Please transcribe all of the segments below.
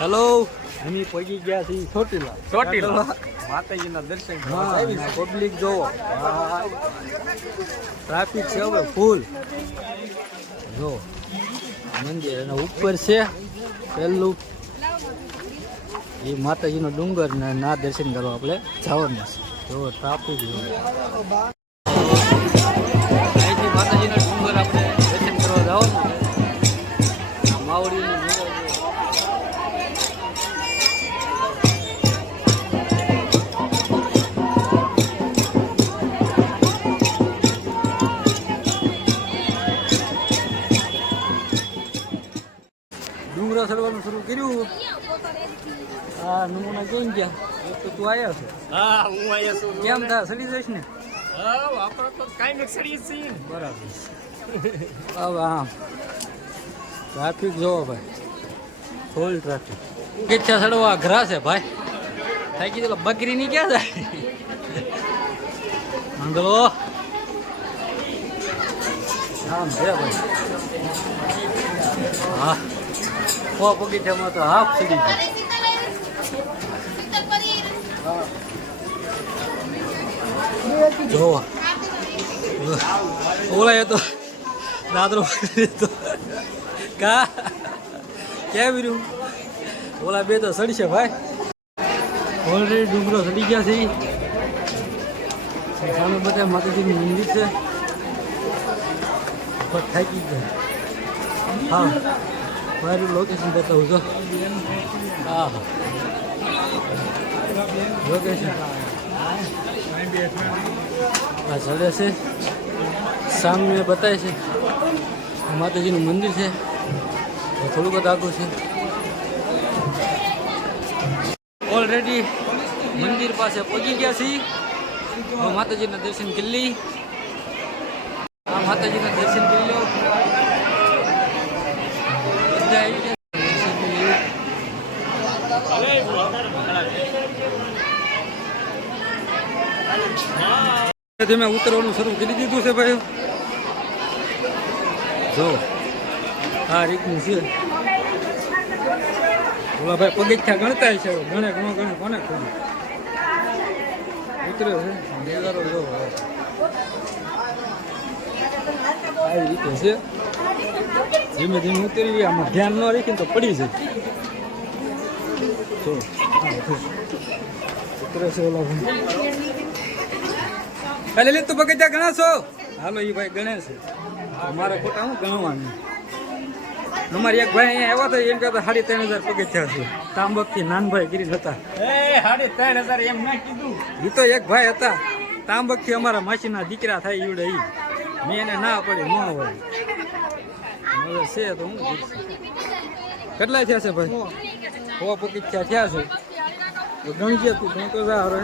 Hello, અમે પહોંચી ગયા છીએ ચોટીલા માતાજીના દર્શન પબ્લિક જોવો, ટ્રાફિક છે હવે ફૂલ. જો મંદિર એના ઉપર છે પહેલું એ માતાજીનો ડુંગર ને ના દર્શન કરવા આપણે જવાનું છે. જો ટ્રાફિક અહીંથી માતાજીના ડુંગર આપણે દર્શન કરવા જવાનું છે. માવડીનું ડુંગરા ચડવાનું શરૂ કર્યું. હા, નમૂના જોઈ ગયા તો તું આવ્યા છે. હા, હું અહીંયા છું. કેમ થા ચડી જઈશ ને? હા, આપણે તો કાંઈ ને સડી છીએ. બરાબર. હવે હા, ટ્રાફિક જોવો ભાઈ, ફૂલ ટ્રાફિક. ગીચા ચડવા અઘરા છે ભાઈ. થઈ ગઈ તો બકરી ની ક્યાં જાય? મંગળો આમ છે ભાઈ. હા, બગીચામાં તો હાફ ચડી ગયું. જો ઓલા તો દાદરો કા કેમ રહ્યું? ઓલા બે તો સડશે ભાઈ. ઓલરેડી ડુંગરો સડી ગયા છે. સામે બધા માતાજીનું મંદિર છે. થાકી ગયા. હા, મારું લોકેશન બતાવું છો. હા, લોકેશન આ ચડે છે. સામે બતાવે છે માતાજીનું મંદિર છે. થોડુંક જ આગળ છે. ઓલરેડી મંદિર પાસે પહોંચી ગયા છીએ. માતાજીના દર્શન કરી લઈ. આ માતાજીના દર્શન કરી લો. બધા આવી ગયા. તમે ઉતરવાનું શરૂ કરી દીધું છે ભાઈ. જો આ રીતનું છે. ઓલા ભાઈ પગથિયા ગણતા છે. ગણે કોને ખોલી ઉતરે છે. નજારો જો આવી રીતે છે. ધીમે ધીમે ઉતરી. આમાં ધ્યાન ન રાખીને તો પડી જાય. જો ઉતરે છે ઓલા ભાઈ. એટલે તું પગથિયા ગણાશો? હાલો, એ ભાઈ ગણે છે. મારા ખોટા હું ગણવાનું. અમારી એક ભાઈ અહીંયા આવ્યા હતા. એમ કહેતા 3,500 પગથિયા છે. તાંબકથી નાનભાઈ ગીરી હતા. 3,500 એમ ના કીધું. એ તો એક ભાઈ હતા તાંબકથી. અમારા માસીના દીકરા થાય ઈવડે ઈ. મેં એને ના પડી ન હોય. હવે છે તો હું કેટલા થયા છે ભાઈ? 100 પગથિયા થયા છે. ગણજે તું ગણતો જા હવે.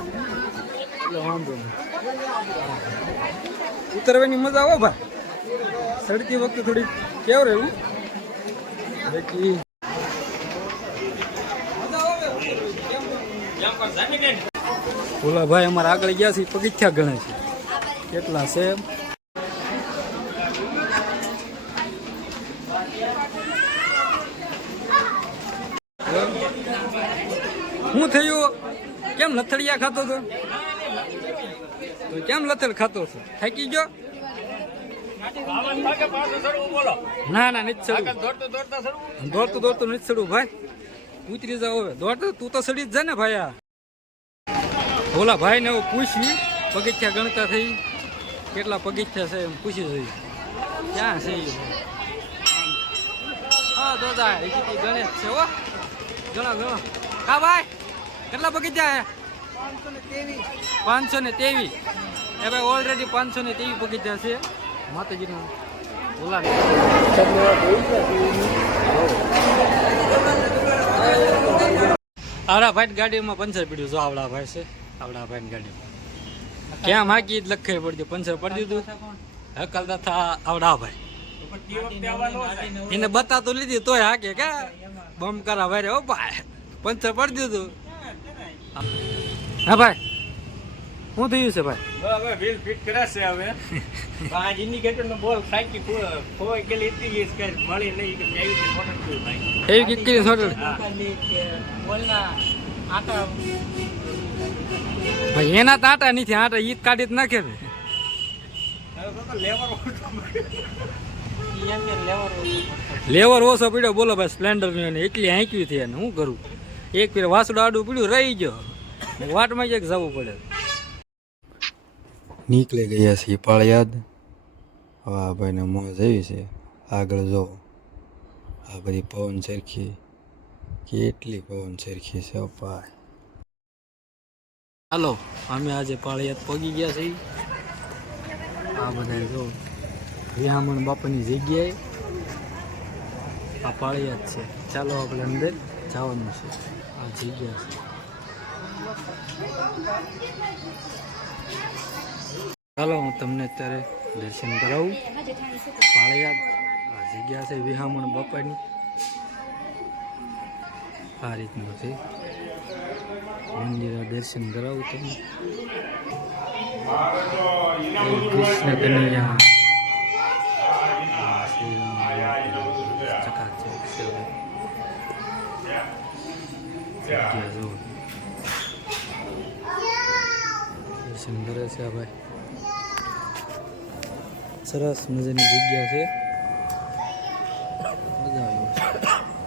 એટલે વાંધો નહીં. ઉતરવાની મજા આવો ભાઈ. સડતી વખતે થોડી કેવું રહેવું બાકી. ઓલા ભાઈ અમારા આગળ ગયા છે. પગથિયા ગણે છે. કેટલા છે? શું થયું? કેમ લથડિયા ખાતો હતો? તો કેમ લથડ ખાતો છો? થાકી ગયો? ના નથી ચડવું. દોડતું નથી ચડવું ભાઈ. ઉતરી જાવ હવે. તું તો સડી જ જા ને ભાઈ. આ ઓલા ભાઈ ને એવું પૂછવી. પગથિયા ગણતા થઈ. કેટલા પગથિયા છે એમ પૂછી જોઈ. ક્યાં છે? હા દાદા ગણેશ છે. હો ગણો કા ભાઈ. કેટલા પગથિયા? 523. એ ભાઈ ઓલરેડી 523 પગથિયા છે માતાજીના. ઓલા આવડા ભાઈ ગાડીમાં પંચર પડ્યું. જો આવડા ભાઈ છે. આવડા ભાઈ ગાડીમાં ક્યાં માગી જ લખે પડ્યું. પંચર પડી દીધું. હકલતા થા આવડા ભાઈ. એને બતા તો લીધી તોય હાકે કે બમ કરા ભાઈ. ઓ ભાઈ પંચર પડી દીધું. હા ભાઈ શું થયું છે ભાઈ? હવે બિલ ફિટ કરાશે હવે પાંચ ઇન્ડિકેટર નો બોલ ખાકી ખોવાઈ ગયેલી હતી એ કઈ મળી નહીં કે કેવી રીતે મોટર થયું ભાઈ એવી કિક્કી સોટલ ભાઈ એના તો આટા નથી, આટા ઈદ કાઢી જ નાખે ને. લેવર ઓછો પડ્યો બોલો ભાઈ સ્પ્લેન્ડર નો, એટલી હાંકવી થઈ ને શું કરું. એક ફેર વાસડું આડું પડ્યું રહી ગયો, વાટમાં જ જવું પડે. નીકળી ગયા છીએ પાળિયાદ. હવે આ ભાઈને મોજ આવી છે. આગળ જો આ બધી પવન સરખી, કેટલી પવન સરખી છે ભાઈ. હાલો અમે આજે પાળિયાદ પગી ગયા છીએ. આ બધા જો વિહામણ બાપાની જગ્યાએ આ પાળિયાદ છે. ચાલો આપણે અંદર જવાનું છે. આ જગ્યા છે. ચાલો હું તમને અત્યારે દર્શન કરાવું. પાળિયાદ આ જગ્યા છે વિહામણ બાપાની. આ રીતનું છે મંદિર. દર્શન કરાવું તમને. કૃષ્ણ કનૈયા ચકાચક છે. જગ્યા જો દર્શન કરે છે ભાઈ. સરસ મજાની જગ્યા છે. મજા આવી.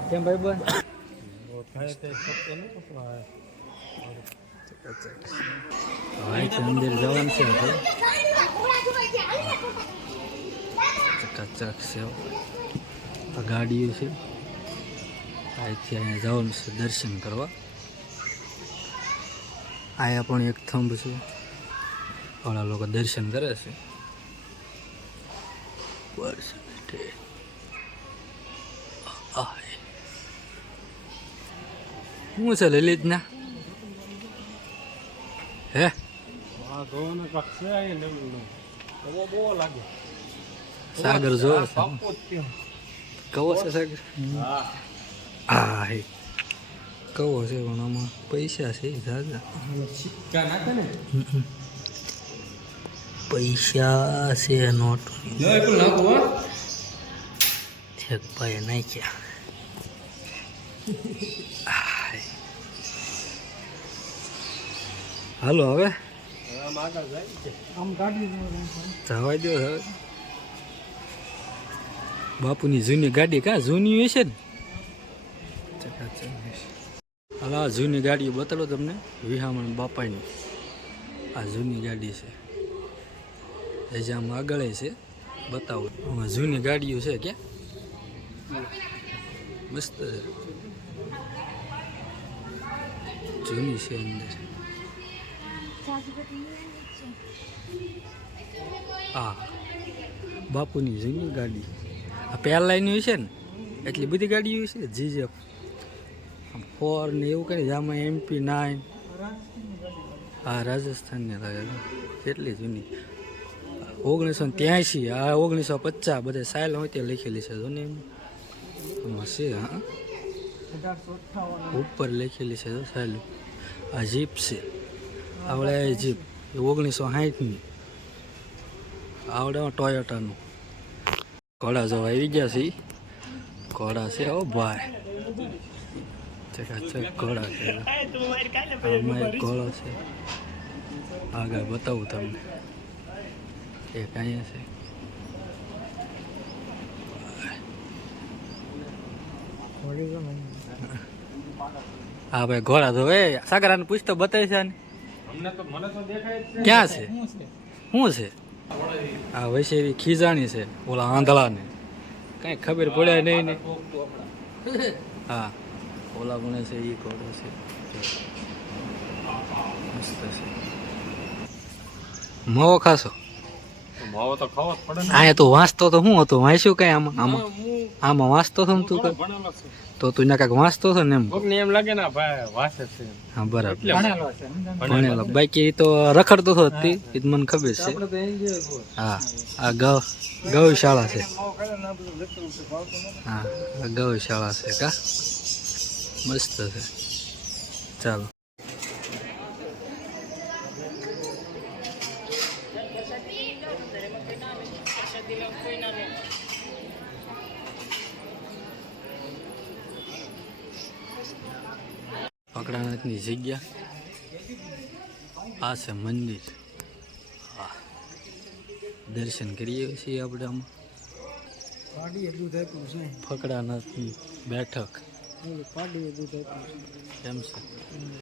કેમ ભાઈ બન અંદર જવાનું છે ચકાચક છે. આ ગાડીઓ છે. અહીંથી અહીંયા જવાનું છે દર્શન કરવા. અહીંયા પણ એક થંભ છે. ઘણા લોકો દર્શન કરે છે. બસ શું છે લલિત ના હે સાગર જો કવો છે સાગર. હા હે કવો છે પણ આમાં પૈસા છે દાદા. પૈસા છે નોટ એક ભાઈ નાખ્યા. હાલો હવે જવા દો. હવે બાપુની જૂની ગાડી કાં જૂની હશે ને. હાલો આ જૂની ગાડીઓ બતાડો તમને. વિહામણ બાપાની આ જૂની ગાડી છે. એજામાં આગળ છે બતાવો. આમાં જૂની ગાડીઓ છે ક્યાં મસ્ત છે. જૂની છે અંદર. હા બાપુની જૂની ગાડી. આ પહેલાંની છે ને એટલી બધી ગાડીઓ છે. જીજે 4 ને એવું કંઈ આમાં MP9. હા રાજસ્થાનની લાગે કેટલી જૂની. 1983. આ 1950 બધા સાયલ હોય ત્યાં લખેલી છે. જો ને એમાં છે. હા ઉપર લખેલી છે સાયલ. આ જીપ છે. આવડે જીપ 1960ની. આવડે ટોયોટાનું. ઘોડા જો આવી ગયા છે. ઘોડા છે ઓ ભાઈ. ચકાચક ઘોડા છે. આમાં એક ઘોડો છે. આગળ બતાવું તમને. એક અહીંયા છે. હા ભાઈ ઘોડા તો એ સાગરાને પૂછતો બતાવી છે. ક્યાં છે શું છે? આ વૈસે એવી ખીજાણી છે ઓલા આંધળાને. કઈ ખબર પડે નહીં ને. હા ઓલા પણ છે એ ઘોડો છે. મસ્ત છે. માવો ખાશો? ભાવ તો ખાવો જ પડે ને. અહીંયા તું વાંચતો તો શું હતું? વાંચ્યું કઈ આમાં? આમાં વાંચતો હતો ને તું? ભણેલો છે તો તું એને કાંઈક વાંચતો હતો ને એમ? કોકને એમ લાગે ને ભાઈ વાંચે છે. હા બરાબર ભણેલો. બાકી તો રખડતો હતો તે એ તો મને ખબર છે. હા આ ગૌશાળા છે. હા આ ગૌશાળા છે કા મસ્ત છે. ચાલો ફકડાનાથની જગ્યા આ છે મંદિર. હા, દર્શન કરીએ છીએ આપણે આમાં. ફકડાનાથની બેઠક કેમ છે?